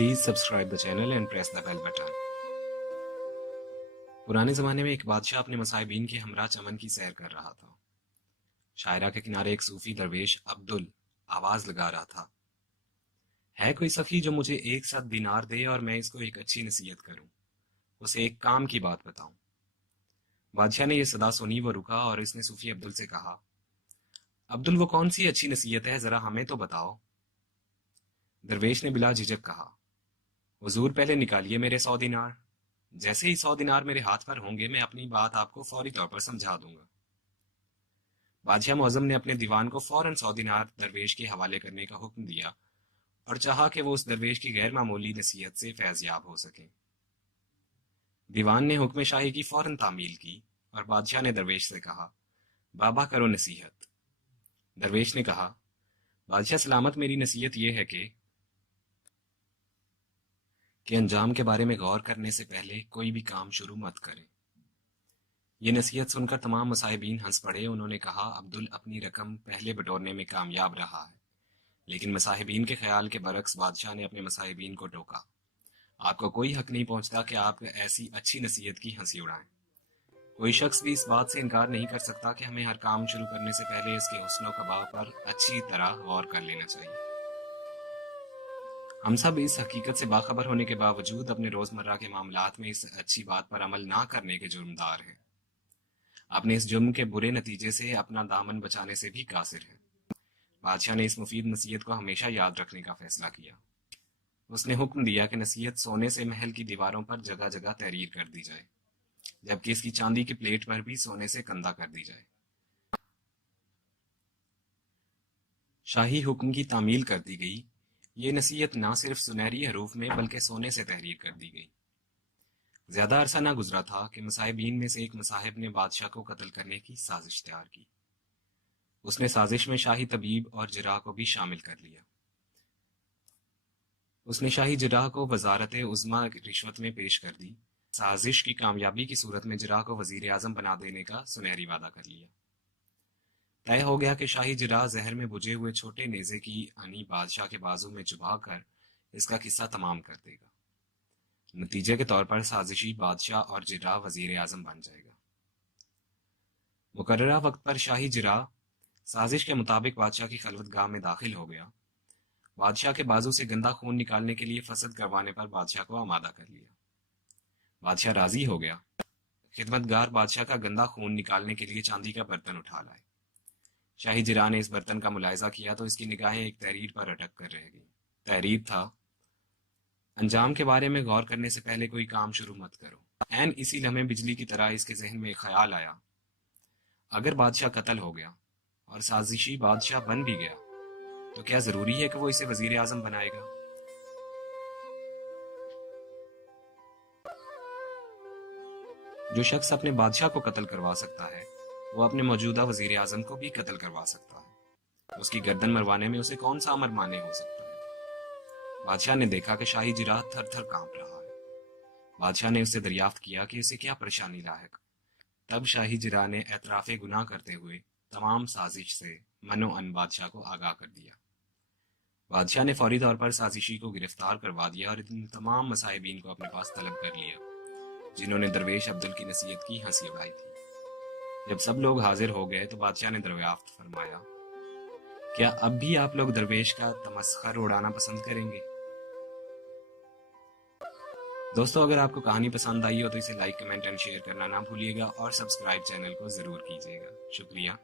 Please subscribe the channel and press the bell button. पुराने ज़माने में एक बादशाह अपने मसाहिबीन के हमरा चमन की सैर कर रहा था। शायरा के किनारे एक सूफी दरवेश अब्दुल आवाज़ लगा रहा था, है कोई सखी जो मुझे 100 दिनार दे और मैं इसको एक अच्छी नसीहत करूं, उसे एक काम की बात बताऊं। बादशाह ने यह सदा सुनी, वो रुका और इसने सूफी अब्दुल से कहा, अब्दुल वो कौन सी अच्छी नसीहत है, ज़रा हमें तो बताओ। दरवेश ने बिला झिझक कहा, हुजूर पहले निकालिए मेरे 100 दिनार। जैसे ही 100 दिनार मेरे हाथ पर होंगे मैं अपनी बात आपको फौरी तौर पर समझा दूंगा। बादशाह मुअज्जम ने अपने दीवान को फौरन 100 दिनार दरवेश के हवाले करने का हुक्म दिया और चाहा कि वो उस दरवेश की गैर मामूली नसीहत से फैज़याब हो सके। दीवान ने हुक्म शाही की फौरन तामील की और बादशाह ने दरवेश से कहा, बाबा करो नसीहत। दरवेश ने कहा, बादशाह सलामत, मेरी नसीहत यह है कि अंजाम के बारे में गौर करने से पहले कोई भी काम शुरू मत करें। ये नसीहत सुनकर तमाम मुसाहिबीन हंस पड़े। उन्होंने कहा, अब्दुल अपनी रकम पहले बटोरने में कामयाब रहा है। लेकिन मुसाहिबीन के ख्याल के बरक्स बादशाह ने अपने मुसाहिबीन को टोका, आपको कोई हक नहीं पहुंचता कि आप ऐसी अच्छी नसीहत की हंसी उड़ाएं। कोई शख्स भी इस बात से इनकार नहीं कर सकता कि हमें हर काम शुरू करने से पहले इसके हुस्न कबाव पर अच्छी तरह गौर कर लेना चाहिए। हम सब इस हकीकत से बाखबर होने के बावजूद अपने रोजमर्रा के मामलात में इस अच्छी बात पर अमल ना करने के जुर्मदार हैं। अपने इस जुर्म के बुरे नतीजे से अपना दामन बचाने से भी कासिर हैं। बादशाह ने इस मुफीद नसीहत को हमेशा याद रखने का फैसला किया। उसने हुक्म दिया कि नसीहत सोने से महल की दीवारों पर जगह जगह तहरीर कर दी जाए, जबकि इसकी चांदी की प्लेट पर भी सोने से कंधा कर दी जाए। शाही हुक्म की तामील कर दी गई। ये नसीहत ना सिर्फ सुनहरी हरूफ में बल्कि सोने से तहरीर कर दी गई। ज्यादा अरसा ना गुजरा था कि मुसाहिबीन में से एक मुसाहिब ने बादशाह को कत्ल करने की साजिश तैयार की। उसने साजिश में शाही तबीब और जिराह को भी शामिल कर लिया। उसने शाही जिराह को वजारत उज़्मा रिश्वत में पेश कर दी। साजिश की कामयाबी की सूरत में जिराह को वजीर आजम बना देने का सुनहरी वादा कर लिया। तय हो गया कि शाही जिराह जहर में बुझे हुए छोटे नेज़े की अनी बादशाह के बाजू में चुभा कर इसका किस्सा तमाम कर देगा। नतीजे के तौर पर साजिशी बादशाह और जिराह वजीर आजम बन जाएगा। मुकर्ररा वक्त पर शाही जिराह साजिश के मुताबिक बादशाह की खलवतगाह में दाखिल हो गया। बादशाह के बाजू से गंदा खून निकालने के लिए फसद करवाने पर बादशाह को आमादा कर लिया। बादशाह राजी हो गया। खिदमतगार बादशाह का गंदा खून निकालने के लिए चांदी का बर्तन उठा लाए। शाही जिराह ने इस बर्तन का मुलायजा किया तो इसकी निगाहें एक तहरीर पर अटक कर रह गई। तहरीर था, अंजाम के बारे में गौर करने से पहले कोई काम शुरू मत करो। ऐन इसी लम्हे बिजली की तरह इसके जहन में एक ख्याल आया, अगर बादशाह कत्ल हो गया और साजिशी बादशाह बन भी गया तो क्या जरूरी है कि वो इसे वजीर आजम बनाएगा? जो शख्स अपने बादशाह को कत्ल करवा सकता है वो अपने मौजूदा वजीर आजम को भी कत्ल करवा सकता है। उसकी गर्दन मरवाने में उसे कौन सा अमर माने हो सकता है? बादशाह ने देखा कि शाही जिराह थर थर कांप रहा है। बादशाह ने उससे दरियाफ्त किया कि उसे क्या परेशानी लायक। तब शाही जिराह ने एतराफ़े गुनाह करते हुए तमाम साजिश से मनो अन बादशाह को आगाह कर दिया। बादशाह ने फौरी तौर पर साजिशी को गिरफ्तार करवा दिया और इन तमाम मसाहिबीन को अपने पास तलब कर लिया जिन्होंने दरवेश अब्दुल की नसीहत की हंसी उड़ाई थी। जब सब लोग हाजिर हो गए तो बादशाह ने दरियाफ्त फरमाया, क्या अब भी आप लोग दरवेश का तमस्खर उड़ाना पसंद करेंगे? दोस्तों, अगर आपको कहानी पसंद आई हो तो इसे लाइक, कमेंट एंड शेयर करना ना भूलिएगा और सब्सक्राइब चैनल को जरूर कीजिएगा। शुक्रिया।